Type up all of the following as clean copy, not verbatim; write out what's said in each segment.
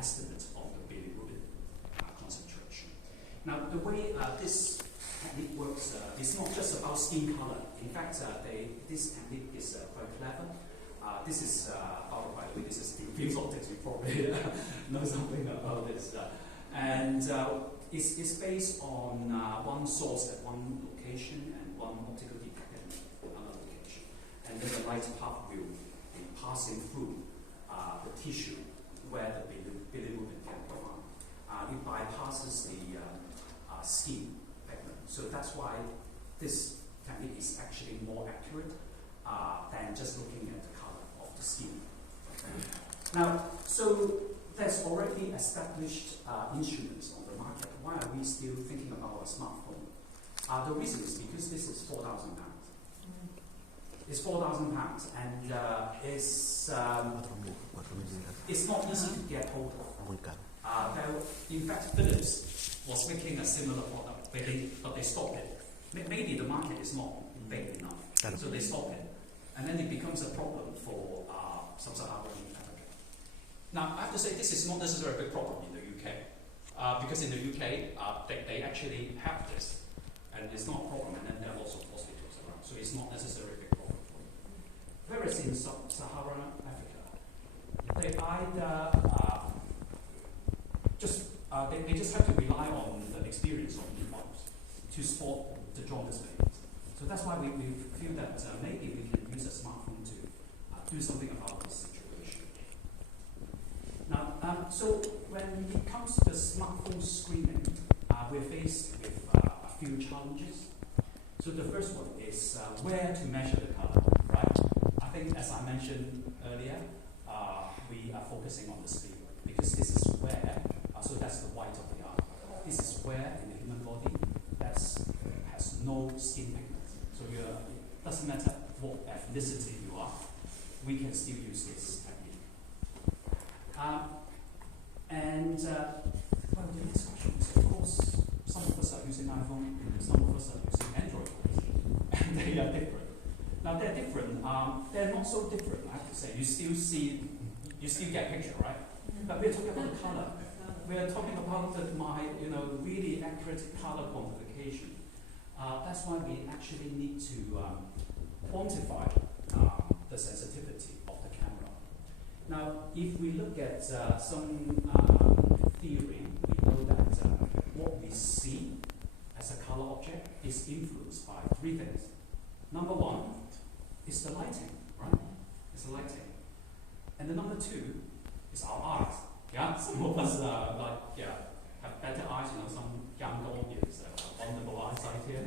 estimate of the bilirubin concentration. Now, the way this technique works is not just about skin color. In fact, this technique is quite clever. This is, by the way, this is diffuse optics. You probably know something about this. And it's based on one source at one location and one optical detector at another location. And then the light path will be passing through the tissue where the bilirubin can go on. It bypasses the skin pigment. So that's why this technique is actually more accurate than just looking at the color of the skin. Now, so there's already established instruments on the market. Why are we still thinking about a smartphone? The reason is because this is £4,000. It's £4,000, and it's not easy to get hold of. In fact, Philips was making a similar product, but they stopped it. Maybe the market is not big enough, so they stop it, and then it becomes a problem for sub-Saharan Africa. Now, I have to say this is not necessarily a big problem in the UK, because in the UK they actually have this, and it's not a problem, and then there are lots of hospitals around, so it's not necessarily a big problem for them. Whereas in sub-Saharan Africa, they either they just have to rely on the experience of midwives to spot the jaundice babies. So that's why we feel that maybe we can use a smartphone to do something about this situation. Now, so when it comes to the smartphone screening, we're faced with a few challenges. So the first one is where to measure the color, right? I think, as I mentioned earlier, we are focusing on the screen because this is where, so that's the white of the eye. This is where in the human body has no skin pigment. So it doesn't matter what ethnicity you are, we can still use this technique. Well, the next question is, of course, some of us are using iPhone, some of us are using Android phones, and they are different. Now they're different. They're not so different, I have to say. You still get picture, right? But we're talking about the color. We're talking about really accurate color quantification. That's why we actually need to quantify the sensitivity of the camera. Now, if we look at some theory, we know that what we see as a color object is influenced by three things. Number one is the lighting, right? It's the lighting. And the number two is our eyes. Yeah, some of us have better eyes, some young audience wonderful eyesight here.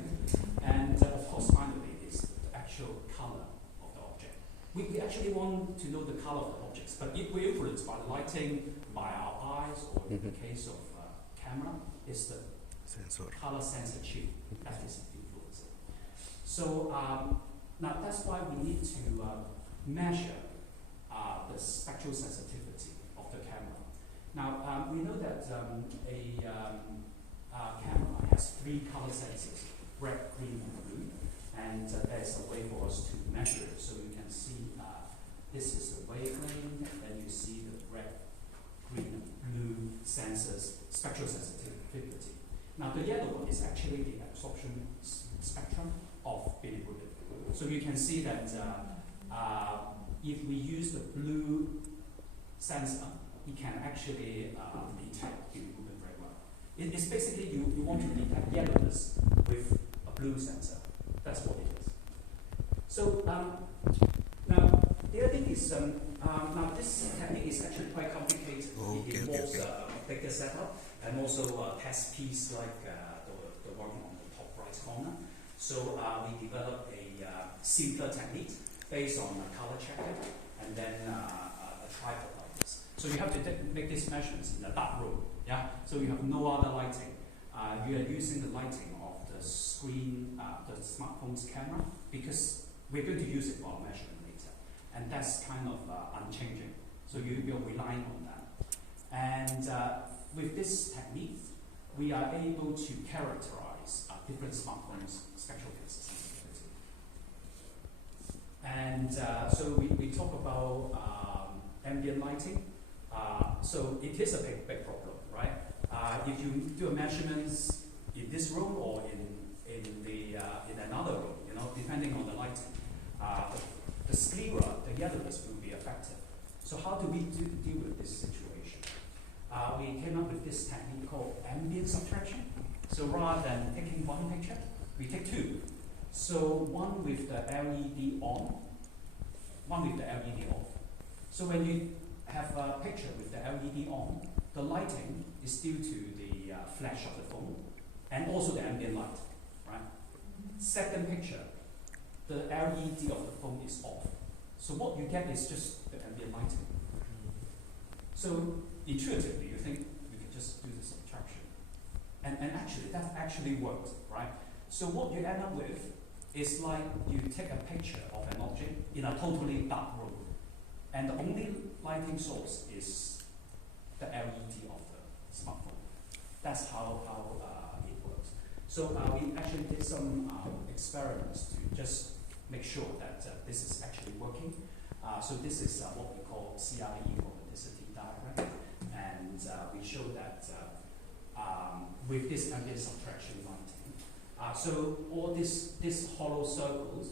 And of course, finally, is the actual color of the object. We actually want to know the color of the objects, but if we're influenced by the lighting, by our eyes, or in the case of camera, it's the color sensor chip that is influencing. So now that's why we need to measure the spectral sensitivity of the camera. Now, we know that a camera has three color sensors, red, green, and blue, and there's a way for us to measure it. So you can see this is the wavelength, and then you see the red, green, and blue sensors, spectral sensitivity. Now, the yellow one is actually the absorption spectrum of bilirubin. So you can see that if we use the blue sensor, you can actually detect bilirubin very well. It's basically you want to detect yellowness with a blue sensor. That's what it is. So now the other thing is now this technique is actually quite complicated. It involves a bigger setup and also a test piece like the one on the top right corner. So we developed a simpler technique based on a color checker and then a tripod like this. So you have to make these measurements in a dark room. Yeah. So you have no other lighting. You are using the lighting of the screen, the smartphone's camera, because we're going to use it for our measurement later, and that's kind of unchanging. So you're relying on that. And with this technique, we are able to characterize different smartphones' spectral sensitivity. And so we talk about ambient lighting. So it is a big problem, right? If you do a measurements in this room or in another room, you know, depending on the lighting, the sclera, the yellowness will be affected. So how do we deal with this situation? We came up with this technique called ambient subtraction. So rather than taking one picture, we take two. So one with the LED on, one with the LED off. So when you have a picture with the LED on, the lighting is due to the flash of the phone and also the ambient light, right? Second picture, the LED of the phone is off. So what you get is just the ambient lighting. So intuitively, you think you can just do the subtraction. And actually, that actually works, right? So what you end up with is like you take a picture of an object in a totally dark room, and the only lighting source is the LED of the smartphone. That's how it works. So we actually did some experiments to just make sure that this is actually working. So this is what we call CRE, or chromaticity diagram, and we show that with this ambient subtraction lighting. So all these hollow circles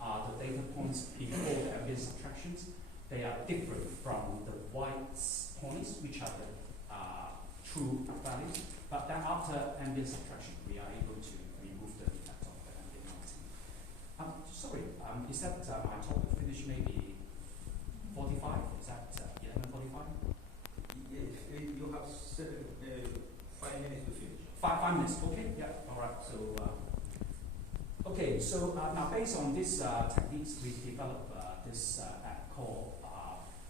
are the data points before the ambient subtractions. They are different from the white points, which are the true values. But then after ambient subtraction, we are able to remove the effect of the ambient lighting. Sorry, is that my talk will finish maybe 45? Is that 11:45? Yes, you have 5 minutes to finish. 5 minutes, okay, yeah, all right. So, now based on these techniques, we developed this app called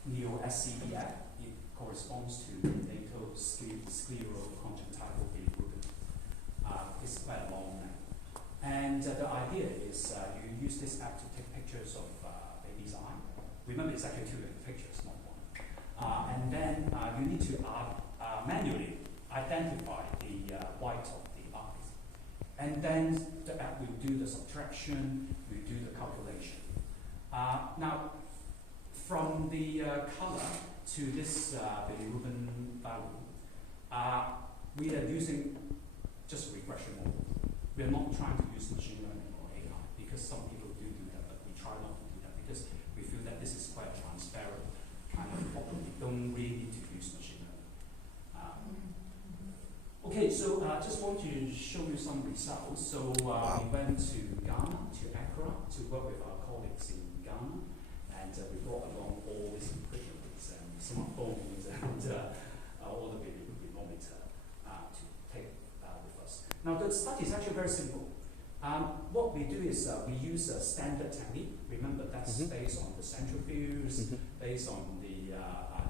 Neo SCB app. It corresponds to NATO scleroconjunctival bilirubin. It's quite a long name. And the idea is you use this app to take pictures of baby's eye. Remember, it's actually 2 pictures, not 1. And then you need to manually identify the white of the eyes. And then the app will do the subtraction, will do the calculation. Now, from the color to this bilirubin value, we are using just regression model. We are not trying to use machine learning or AI, because some people do that, but we try not to do that because we feel that this is quite a transparent kind of problem. We don't really need to use machine learning. Okay, so just want to show you some results. So we went to Ghana, to Accra, to work with our colleagues in Ghana, and we brought along all these equipment and smartphones and all the bilirubinometer to take with us. Now the study is actually very simple. What we do is we use a standard technique. Remember, that's based on the centrifuge, based on the,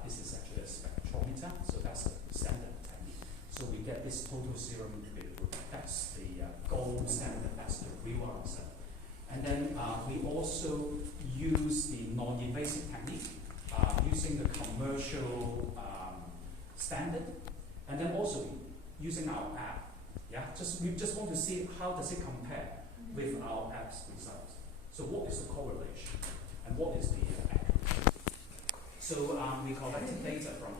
this is actually a spectrometer, so that's the standard technique. So we get this total serum bilirubin. That's the gold standard, that's the real answer. And then we also use the non-invasive technique using the commercial standard, and then also using our app. Yeah, we just want to see how does it compare with our app's results. So what is the correlation and what is the accuracy? So we collected data from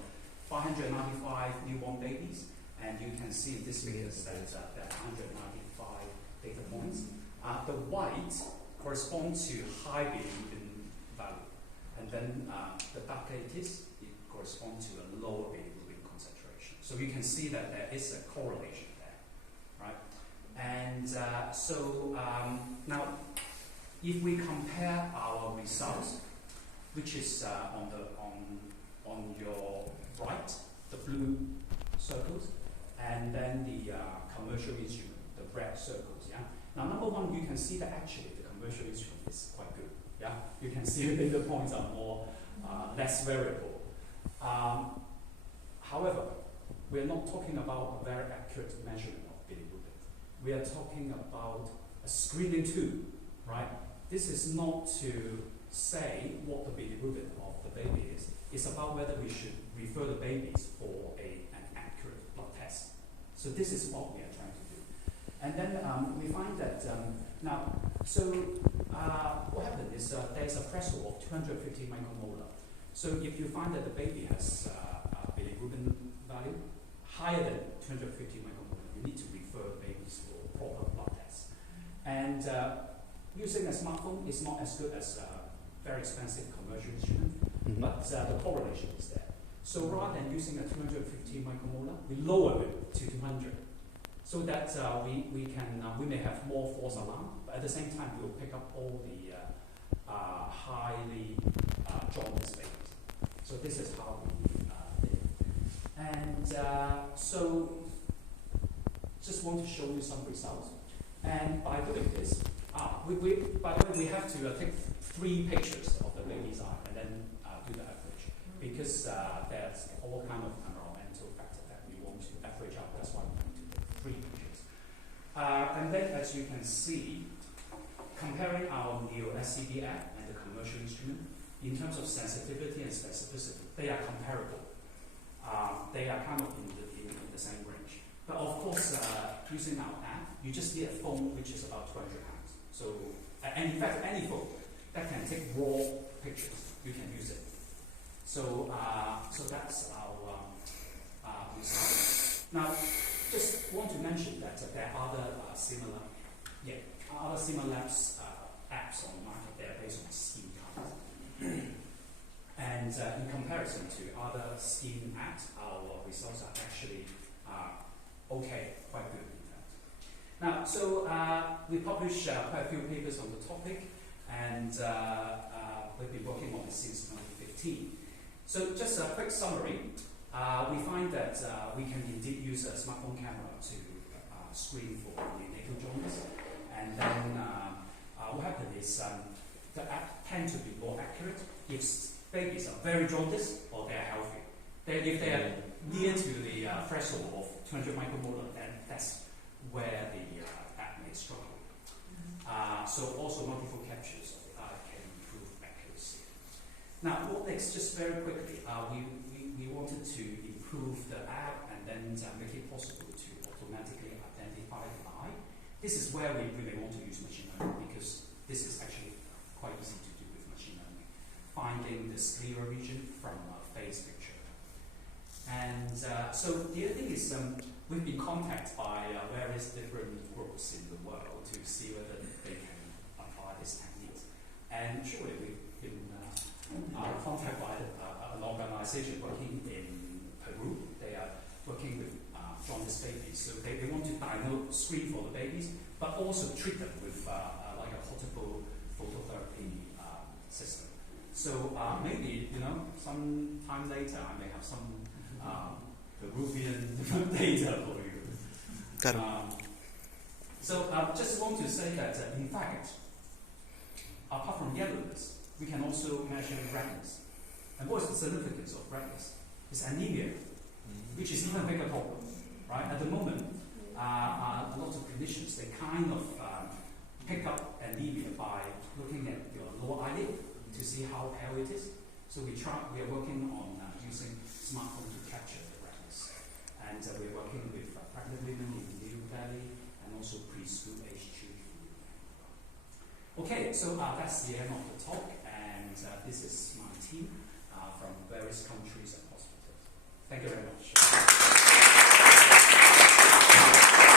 595 newborn babies, and you can see this figure that 195 data points. The white corresponds to high bilirubin value, and then the darker it is, it corresponds to a lower bilirubin concentration. So you can see that there is a correlation there, right? And now, if we compare our results, which is on your right, the blue circles, and then the commercial instrument, the red circles. Yeah. Now, number one, you can see that actually the commercial instrument is quite good. Yeah. You can see the data points are more less variable. However, we are not talking about a very accurate measurement of bilirubin. We are talking about a screening tool, right? This is not to say what the bilirubin of the baby is. It's about whether we should refer the babies for an accurate blood test. So this is what we are trying to do. And then we find that what happened is there's a threshold of 250 micromolar. So if you find that the baby has a bilirubin value higher than 250 micromolar, you need to refer babies for proper blood tests. And using a smartphone is not as good as a very expensive commercial instrument, but the correlation is there. So rather than using a 250 micromolar, we lower it to 200, so that we may have more false alarm, but at the same time we'll pick up all the highly jaundiced babies. So this is how we did it. And so just want to show you some results. And by doing this, by the way, we have to take 3 pictures of the baby's eye and then do the average, because there's all kind of environmental factors that we want to average out. That's why we need to take 3 pictures. And then, as you can see, comparing our Neo SCD app and the commercial instrument, in terms of sensitivity and specificity, they are comparable. They are kind of in the same range. But of course, using our app, you just need a phone which is about 200 pounds. So, and in fact, any phone that can take raw pictures, you can use it. So, so that's our result. Now, just want to mention that there are other similar labs apps on the market. They are based on skin count. And in comparison to other skin apps, our results are actually okay, quite good in fact. Now, so we published quite a few papers on the topic, and we've been working on this since 2015. So just a quick summary, we find that we can indeed use a smartphone camera to screen for neonatal jaundice, and then what happens is the app tends to be more accurate if babies are very jaundiced or they are healthy. If they are near to the threshold of 200 micromolar, then that's where the app may struggle. So also multiple captures of the eye can improve accuracy. Now, what next? Just very quickly, we wanted to improve the app and then make it possible to automatically identify the eye. This is where we really want to use machine learning, because this is actually quite easy to do with machine learning. Finding the sclera region from a face picture. And so the other thing is we've been contacted by various different groups in the world to see whether they can apply this technique. And surely we've been contacted by an organization working in Peru. They are working with jaundice babies. So they want to screen for the babies, but also treat them with like a portable phototherapy system. So maybe, some time later I may have some Peruvian data for you. Got it. So just want to say that in fact, apart from yellowness, we can also measure redness. And what is the significance of redness? It's anemia, which is even a bigger problem, right? At the moment, a lot of clinicians, they kind of pick up anemia by looking at your lower eyelid to see how pale it is. So we are working on using smartphone to capture the redness. And we're working with pregnant women in the New Valley and also preschool age children. Okay, so that's the end of the talk, and this is my team from various countries and hospitals. Thank you very much.